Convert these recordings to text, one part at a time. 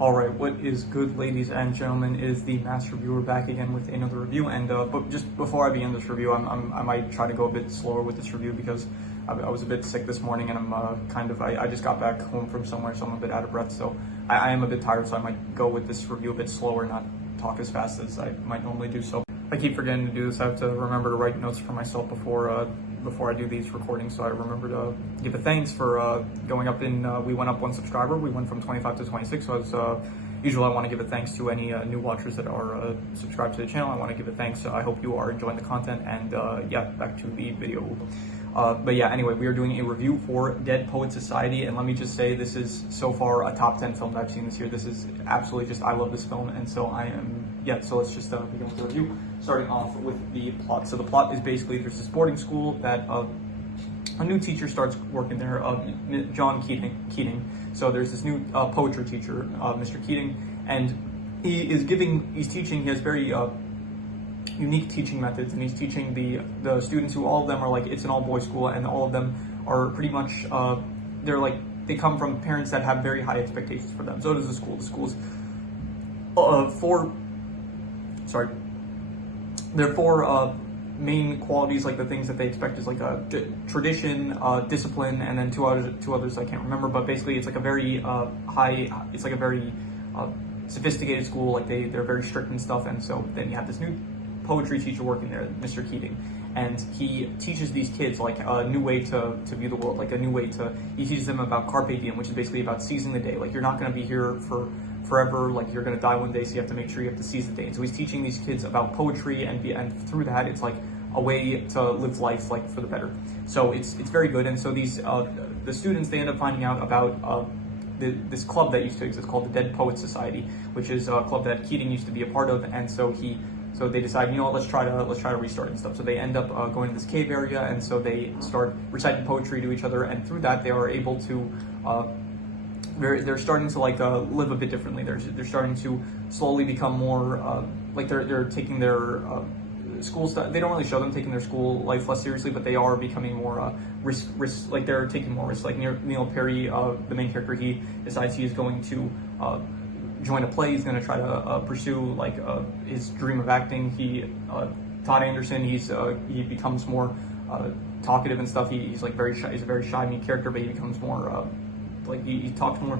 Alright, what is good, ladies and gentlemen, is the Master Reviewer back again with another review. And but just before I begin this review, I might try to go a bit slower with this review because I was a bit sick this morning, and I just got back home from somewhere, so I'm a bit out of breath. So I am a bit tired, so I might go with this review a bit slower, not talk as fast as I might normally do. So I keep forgetting to do this. I have to remember to write notes for myself before I do these recordings, so I remember to give a thanks for going up we went up one subscriber. We went from 25 to 26, so usually I want to give a thanks to any new watchers that are subscribed to the channel. I want to give a thanks. I hope you are enjoying the content, and yeah, back to the video. But yeah, anyway, we are doing a review for Dead Poets Society, and let me just say, this is so far a top 10 film that I've seen this year. This is absolutely just, I love this film, and so so let's just begin with the review, starting off with the plot. So the plot is basically, there's this boarding school that a new teacher starts working there, John Keating. So there's this new poetry teacher, Mr. Keating, and he's teaching, he has very unique teaching methods, and he's teaching the students, who all of them are like, it's an all-boys school, and all of them are pretty much, they come from parents that have very high expectations for them. So does the school. The school's there are four main qualities, like the things that they expect is like a tradition, discipline, and then two others I can't remember, but basically it's like a very it's like a very sophisticated school, like they're very strict and stuff. And so then you have this new poetry teacher working there, Mr. Keating, and he teaches these kids like a new way to view the world, like a new way he teaches them about carpe diem, which is basically about seizing the day. Like, you're not going to be here for forever, like you're going to die one day, so you have to make sure you have to seize the day. And so he's teaching these kids about poetry, and through that it's like a way to live life like for the better. So it's very good. And so these the students, they end up finding out about this club that used to exist called the Dead Poets Society, which is a club that Keating used to be a part of. And so they decide, you know what, let's try to restart and stuff. So they end up going to this cave area, and so they start reciting poetry to each other, and through that they are able to they're starting to like live a bit differently. They're starting to slowly become more like they're taking their school stuff. They don't really show them taking their school life less seriously, but they are becoming more risk like they're taking more risks. Like Neil Perry, the main character, he decides he is going to join a play. He's going to try to pursue like his dream of acting. Todd Anderson, he becomes more talkative and stuff. He's like very shy. He's a very shy, meek character, but he becomes more like he talks more.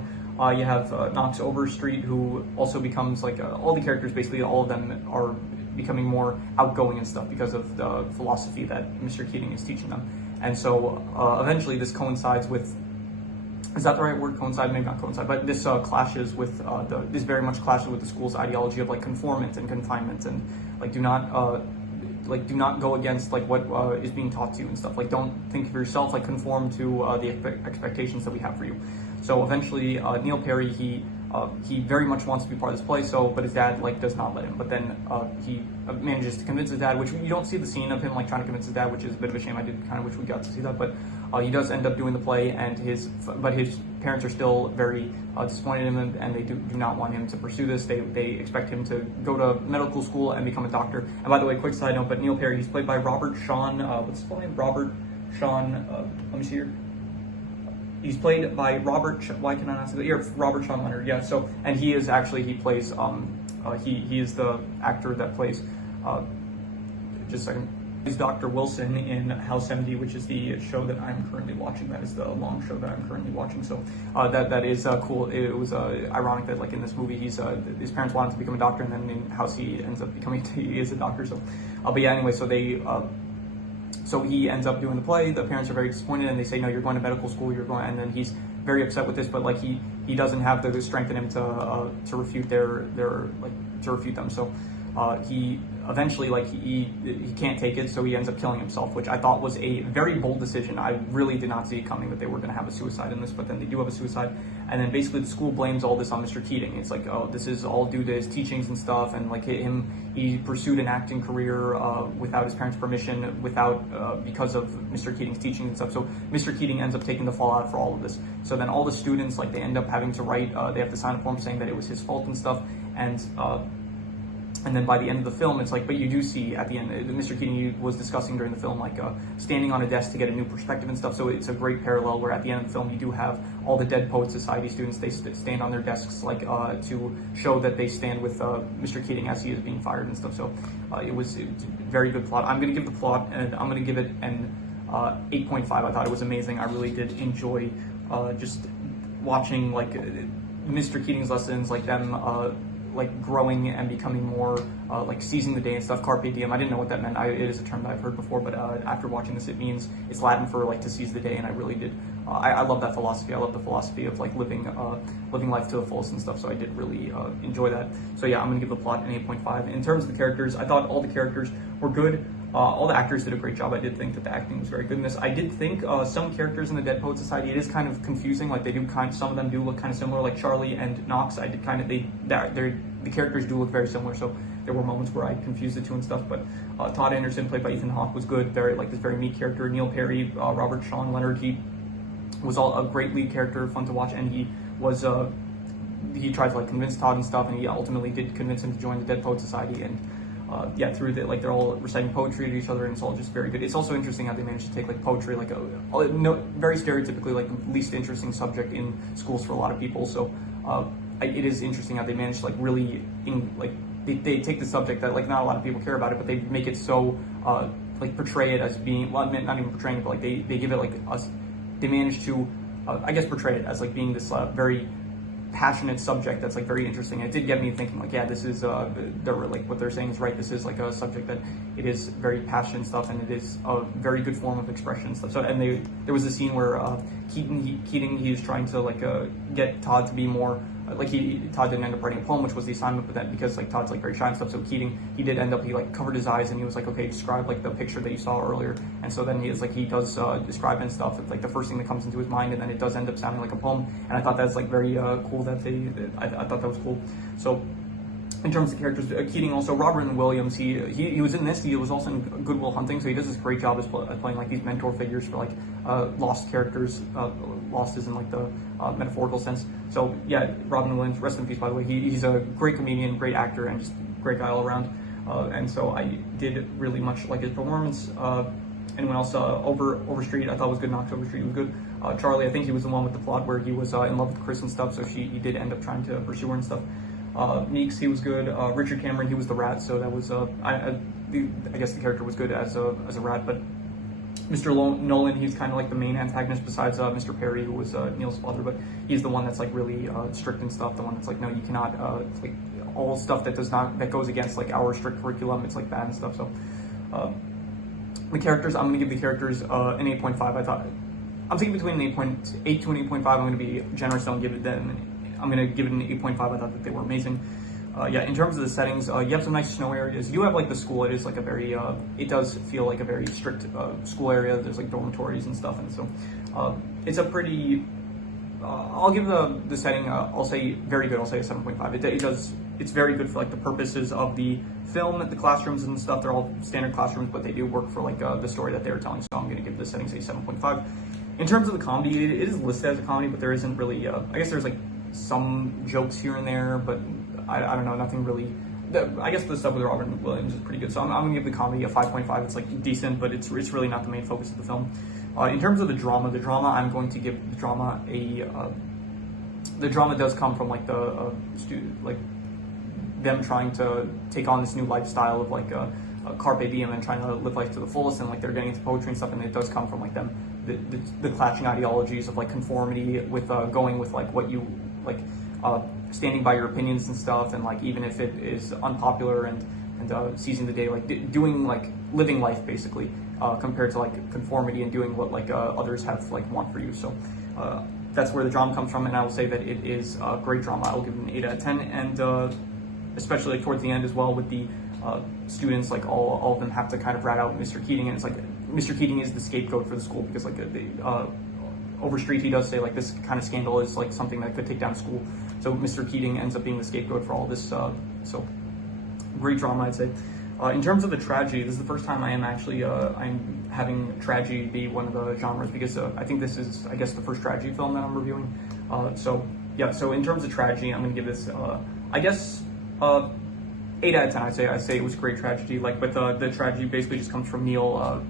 You have Knox Overstreet, who also becomes like all the characters, basically all of them are becoming more outgoing and stuff because of the philosophy that Mr. Keating is teaching them. And so eventually this coincides with, is that the right word? Coincide? Maybe not coincide, but this clashes with this very much clashes with the school's ideology of like conformance and confinement, and like do not go against like what is being taught to you and stuff. Like, don't think of yourself, like conform to the expectations that we have for you. So eventually Neil Perry, he very much wants to be part of this play, but his dad like does not let him. But then he manages to convince his dad, which you don't see the scene of him like trying to convince his dad, which is a bit of a shame. I did kind of wish we got to see that, but he does end up doing the play, and his parents are still very disappointed in him, and they do not want him to pursue this. They expect him to go to medical school and become a doctor. And by the way, quick side note, but Neil Perry, he's played by Robert Sean. What's his full name? Robert Sean. Let me see here. He's played by Robert. Why can I not say that? Here, Robert Sean Leonard. Yeah. So, and he is actually, he plays. He is the actor that plays. Just a second. He's Dr. Wilson in House MD, which is the show that I'm currently watching. That is the long show that I'm currently watching. So that is cool. It was ironic that like in this movie, his parents wanted to become a doctor, and then in House he ends up becoming he is a doctor. So, but yeah. Anyway, so he ends up doing the play. The parents are very disappointed, and they say, no, you're going to medical school. And then he's very upset with this, but like he doesn't have the strength in him to refute to refute them. So he eventually he can't take it, so he ends up killing himself, which I thought was a very bold decision. I really did not see it coming that they were going to have a suicide in this, but then they do have a suicide. And then basically the school blames all this on Mr. Keating. It's like, oh, this is all due to his teachings and stuff, and like he pursued an acting career without his parents' permission, because of Mr. Keating's teachings and stuff. So Mr. Keating ends up taking the fallout for all of this. So then all the students, like, they end up having to write, they have to sign a form saying that it was his fault and stuff. And And then by the end of the film, it's like, but you do see at the end, Mr. Keating was discussing during the film, like standing on a desk to get a new perspective and stuff. So it's a great parallel where at the end of the film, you do have all the Dead Poets Society students, they stand on their desks, like to show that they stand with Mr. Keating as he is being fired and stuff. So it was a very good plot. I'm going to give the plot, and I'm going to give it an 8.5. I thought it was amazing. I really did enjoy just watching like Mr. Keating's lessons, like them like growing and becoming more like seizing the day and stuff. Carpe diem. I didn't know what that meant. It is a term that I've heard before, but after watching this, it means it's Latin for like to seize the day, and I really did. I love that philosophy. I love the philosophy of like living life to the fullest and stuff. So I did really enjoy that. So yeah, I'm gonna give the plot an 8.5. In terms of the characters, I thought all the characters were good. All the actors did a great job. I did think that the acting was very good in this. I did think some characters in the Dead Poets Society, it is kind of confusing. Like they do some of them do look kind of similar, like Charlie and Knox. I did kind of, the characters do look very similar. So there were moments where I confused the two and stuff. But Todd Anderson, played by Ethan Hawke, was good. This very neat character. Neil Perry, Robert Sean Leonard, he was all a great lead character, fun to watch, and he was he tried to like convince Todd and stuff, and he ultimately did convince him to join the Dead Poets Society. And yeah, through that, like they're all reciting poetry to each other, and it's all just very good. It's also interesting how they managed to take like poetry, like very stereotypically like least interesting subject in schools for a lot of people. So it is interesting how they managed to like really they take the subject that like not a lot of people care about it, but they make it so like portray it as being, well, not even portraying it, but like they give it like us. They managed to I guess portray it as like being this very passionate subject that's like very interesting. And it did get me thinking like, yeah, this is like what they're saying is right. This is like a subject that it is very passionate stuff, and it is a very good form of expression and stuff. So and there was a scene where Keating he was trying to like get Todd to be more like Todd didn't end up writing a poem, which was the assignment, but then because like Todd's like very shy and stuff, so Keating he did end up, he like covered his eyes and he was like, okay, describe like the picture that you saw earlier. And so then he does describe and stuff. It's like the first thing that comes into his mind, and then it does end up sounding like a poem. And I thought that's like very cool that I thought that was cool. So in terms of characters, Keating also, Robin Williams, he was in this, he was also in Good Will Hunting, so he does this great job as playing like these mentor figures for like lost characters, lost is in like the metaphorical sense. So yeah, Robin Williams, rest in peace by the way, he's a great comedian, great actor, and just great guy all around. And so I did really much like his performance. Anyone else? Overstreet, I thought was good. Knox Overstreet was good. Charlie, I think he was the one with the plot where he was in love with Chris and stuff, so he did end up trying to pursue her and stuff. Meeks, he was good. Richard Cameron, he was the rat, so that was I guess the character was good as a rat. But Mr. Nolan, he's kind of like the main antagonist besides Mr. Perry, who was Neil's father, but he's the one that's like really strict and stuff. The one that's like, no, you cannot like all stuff that goes against like our strict curriculum. It's like bad and stuff. So the characters, I'm gonna give the characters an 8.5. I thought I'm thinking between an 8.8 to an 8.5. I'm gonna be generous. Don't give it then. I'm going to give it an 8.5. I thought that they were amazing. Yeah, in terms of the settings, you have some nice snow areas. You have like the school. It is like a very, it does feel like a very strict school area. There's like dormitories and stuff. And so it's a pretty, I'll give the setting, I'll say very good. I'll say a 7.5. It's very good for like the purposes of the film, the classrooms and stuff. They're all standard classrooms, but they do work for like the story that they were telling. So I'm going to give the settings a 7.5. In terms of the comedy, it is listed as a comedy, but there isn't really, I guess there's like some jokes here and there, but I don't know, nothing really. I guess the stuff with Robin Williams is pretty good, so I'm going to give the comedy a 5.5. It's like decent, but it's really not the main focus of the film. In terms of the drama, I'm going to give the drama the drama does come from like the like them trying to take on this new lifestyle of like carpe diem and trying to live life to the fullest, and like they're getting into poetry and stuff, and it does come from like them the clashing ideologies of like conformity with going with like what you like, standing by your opinions and stuff, and like even if it is unpopular and seizing the day, like doing like living life basically, compared to like conformity and doing what like others have like want for you. So that's where the drama comes from, and I will say that it is a great drama. I will give it an 8 out of 10, and especially like towards the end as well with the students, like all of them have to kind of rat out Mr. Keating, and it's like Mr. Keating is the scapegoat for the school because like Overstreet, he does say like this kind of scandal is like something that could take down school. So Mr. Keating ends up being the scapegoat for all this. So great drama, I'd say. In terms of the tragedy, this is the first time I am actually I'm having tragedy be one of the genres, because I think this is, I guess, the first tragedy film that I'm reviewing. So yeah, so in terms of tragedy, I'm gonna give this I guess 8 out of 10. I say it was a great tragedy. Like, but the tragedy basically just comes from Neil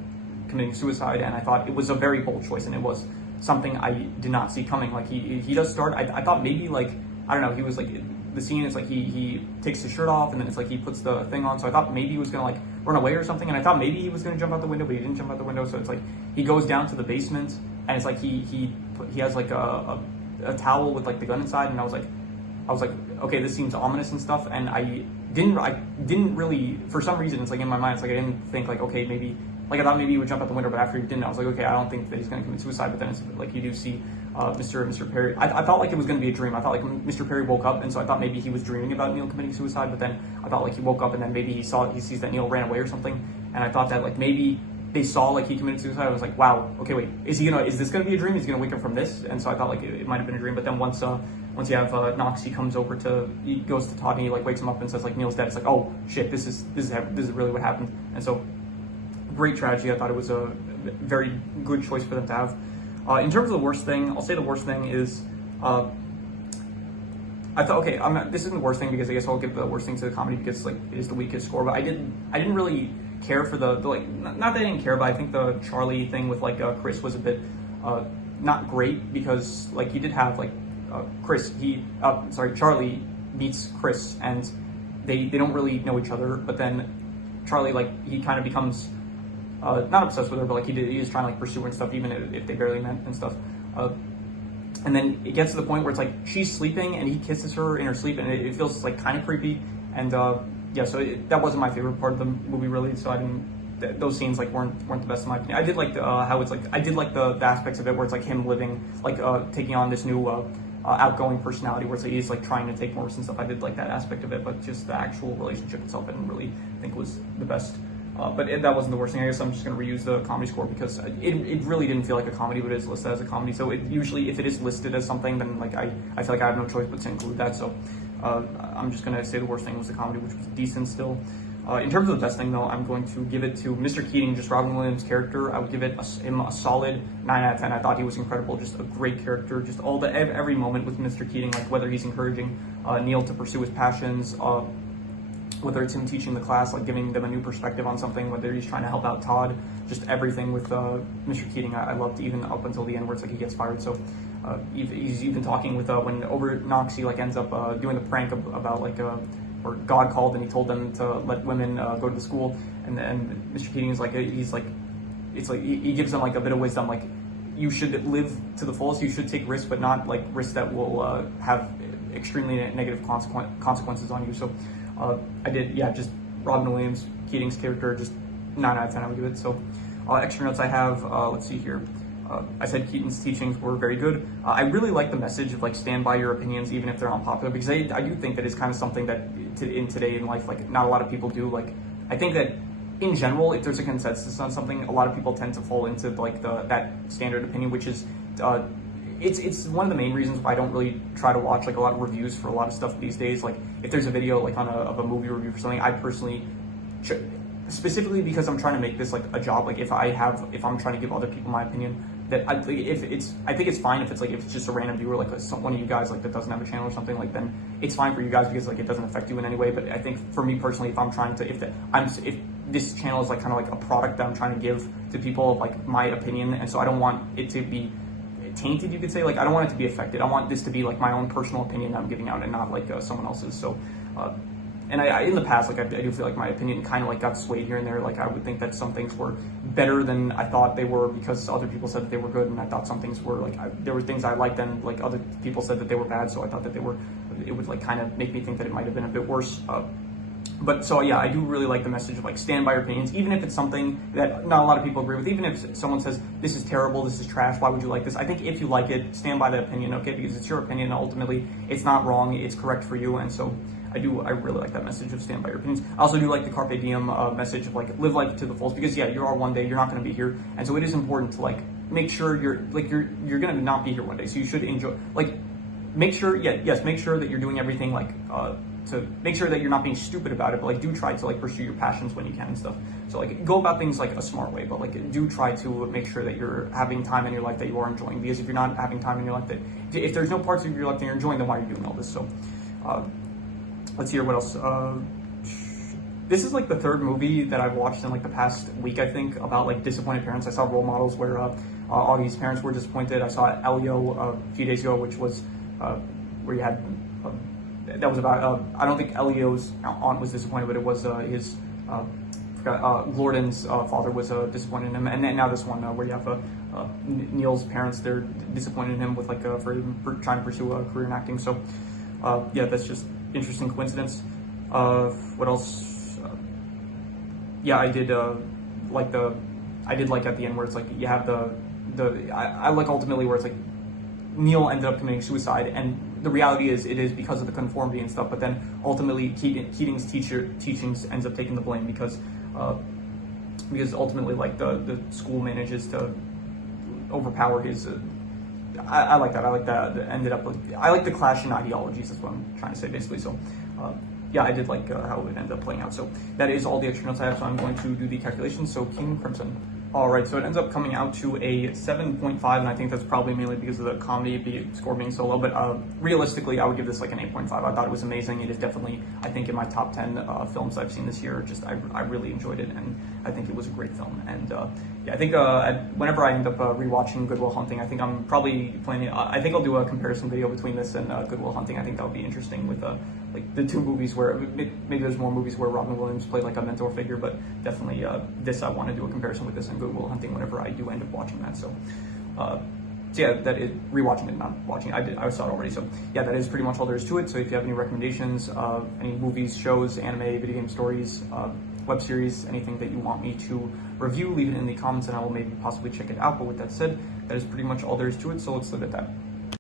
committing suicide, and I thought it was a very bold choice, and it was something I did not see coming. Like he does start. I thought maybe like I don't know. He was like the scene is like he takes his shirt off, and then it's like he puts the thing on. So I thought maybe he was gonna like run away or something, and I thought maybe he was gonna jump out the window, but he didn't jump out the window. So it's like he goes down to the basement, and it's like he has like a towel with like the gun inside, and I was like, okay, this seems ominous and stuff, and I didn't really, for some reason, it's like in my mind, it's like I didn't think like, okay, maybe, like I thought maybe he would jump out the window, but after he didn't, I was like, okay, I don't think that he's going to commit suicide. But then it's like you do see Mr. Perry. I thought like it was going to be a dream. I thought like Mr. Perry woke up, and so I thought maybe he was dreaming about Neil committing suicide. But then I thought like he woke up, and then maybe he sees that Neil ran away or something, and I thought that like maybe they saw like he committed suicide. I was like, wow, okay, wait, is this gonna be a dream? Is he gonna wake up from this? And so I thought like it might have been a dream. But then once you have Knox, he goes to Todd, and he like wakes him up and says like Neil's dead. It's like, oh shit, this is really what happened. And so great tragedy. I thought it was a very good choice for them to have. In terms of the worst thing, I'll say the worst thing is I thought, okay, this isn't the worst thing because I guess I'll give the worst thing to the comedy because like it is the weakest score. But I didn't really care for the like, not that I didn't care, but I think the Charlie thing with like Chris was a bit not great because like you did have like Charlie meets Chris and they don't really know each other, but then Charlie like he kind of becomes not obsessed with her, but like he is trying to like pursue her and stuff, even if they barely met and stuff. And then it gets to the point where it's like she's sleeping and he kisses her in her sleep, and it feels like kind of creepy. And yeah, so that wasn't my favorite part of the movie really. So I didn't. Those scenes like weren't the best in my opinion. I did like how it's like I did like the aspects of it where it's like him living like taking on this new outgoing personality where it's like he's like trying to take more risks and stuff. I did like that aspect of it, but just the actual relationship itself I didn't really think was the best. But that wasn't the worst thing. I guess I'm just going to reuse the comedy score because it really didn't feel like a comedy, but it is listed as a comedy. So it usually, if it is listed as something, then like I feel like I have no choice but to include that. So I'm just going to say the worst thing was the comedy, which was decent still. In terms of the best thing, though, I'm going to give it to Mr. Keating, just Robin Williams' character. I would give him a solid 9 out of 10. I thought he was incredible, just a great character. Just every moment with Mr. Keating, like whether he's encouraging Neil to pursue his passions, whether it's him teaching the class, like giving them a new perspective on something, whether he's trying to help out Todd, just everything with Mr. Keating, I loved even up until the end where it's like he gets fired. So he's even talking with when over Knox, he like ends up doing the prank about like or God called and he told them to let women go to the school, and Mr. Keating is like it's like he gives them like a bit of wisdom, like you should live to the fullest, you should take risks, but not like risks that will have extremely negative consequences on you. So I did, yeah, just Robin Williams, Keating's character, just 9 out of 10 I would give it. So extra notes I have, let's see here. I said Keating's teachings were very good. I really like the message of like stand by your opinions even if they're unpopular, because I do think that it's kind of something that in today in life, like not a lot of people do. Like I think that in general, if there's a consensus on something, a lot of people tend to fall into like that standard opinion, which is it's one of the main reasons why I don't really try to watch like a lot of reviews for a lot of stuff these days. Like if there's a video like of a movie review for something, I personally specifically because I'm trying to make this like a job, like if I'm trying to give other people my opinion, that I think it's fine if it's just a random viewer, like one of you guys like that doesn't have a channel or something, like then it's fine for you guys because like it doesn't affect you in any way. But I think for me personally, if I'm trying to if this channel is like kind of like a product that I'm trying to give to people, like my opinion, and so I don't want it to be tainted, you could say. Like I don't want it to be affected. I want this to be like my own personal opinion that I'm giving out and not like someone else's. So and I in the past, like I do feel like my opinion kind of like got swayed here and there. Like I would think that some things were better than I thought they were because other people said that they were good, and I thought some things were like there were things I liked and like other people said that they were bad, so I thought that it would like kind of make me think that it might have been a bit worse. But so yeah, I do really like the message of like stand by your opinions, even if it's something that not a lot of people agree with. Even if someone says this is terrible, this is trash, why would you like this? I think if you like it, stand by that opinion, okay? Because it's your opinion. Ultimately, it's not wrong. It's correct for you, and so I really like that message of stand by your opinions. I also do like the Carpe Diem message of like live life to the fullest, because yeah, you are one day, you're not going to be here, and so it is important to like make sure you're going to not be here one day, so you should enjoy, like make sure that you're doing everything like to make sure that you're not being stupid about it, but like do try to like pursue your passions when you can and stuff. So like go about things like a smart way, but like do try to make sure that you're having time in your life that you are enjoying, because if you're not having time in your life if there's no parts of your life that you're enjoying, then why are you doing all this? So let's hear what else. this is like the third movie that I've watched in like the past week, I think, about like disappointed parents. I saw Role Models where Augie's parents were disappointed. I saw Elio a few days ago, which was where you had that was about I don't think Elio's aunt was disappointed, but it was his Gordon's father was disappointed in him, and then now this one where you have Neil's parents, they're disappointed in him with like for trying to pursue a career in acting. So yeah, that's just interesting coincidence. What else? Yeah, I did like at the end where it's like you have I like ultimately where it's like Neil ended up committing suicide, and the reality is it is because of the conformity and stuff, but then ultimately Keating's teachings ends up taking the blame because ultimately like the school manages to overpower his I like that. I like that ended up I like the clash in ideologies is what I'm trying to say basically. So yeah, I did like how it ended up playing out. So that is all the extra notes I have, so I'm going to do the calculations. So King Crimson. All right, so it ends up coming out to a 7.5, and I think that's probably mainly because of the comedy score being so low, but realistically, I would give this like an 8.5. I thought it was amazing. It is definitely, I think, in my top 10 films I've seen this year. Just, I really enjoyed it, and I think it was a great film. And yeah, I think whenever I end up rewatching Good Will Hunting, I think I'm probably planning, I think I'll do a comparison video between this and Good Will Hunting. I think that would be interesting with like the two movies where, maybe there's more movies where Robin Williams played like a mentor figure, but definitely this, I want to do a comparison with this and Good Will Hunting whenever I do end up watching that. So yeah, that is rewatching it, not watching. I saw it already. So yeah, that is pretty much all there is to it. So if you have any recommendations, any movies, shows, anime, video game stories, web series, anything that you want me to review, leave it in the comments and I will maybe possibly check it out. But with that said, that is pretty much all there is to it. So let's leave it at that.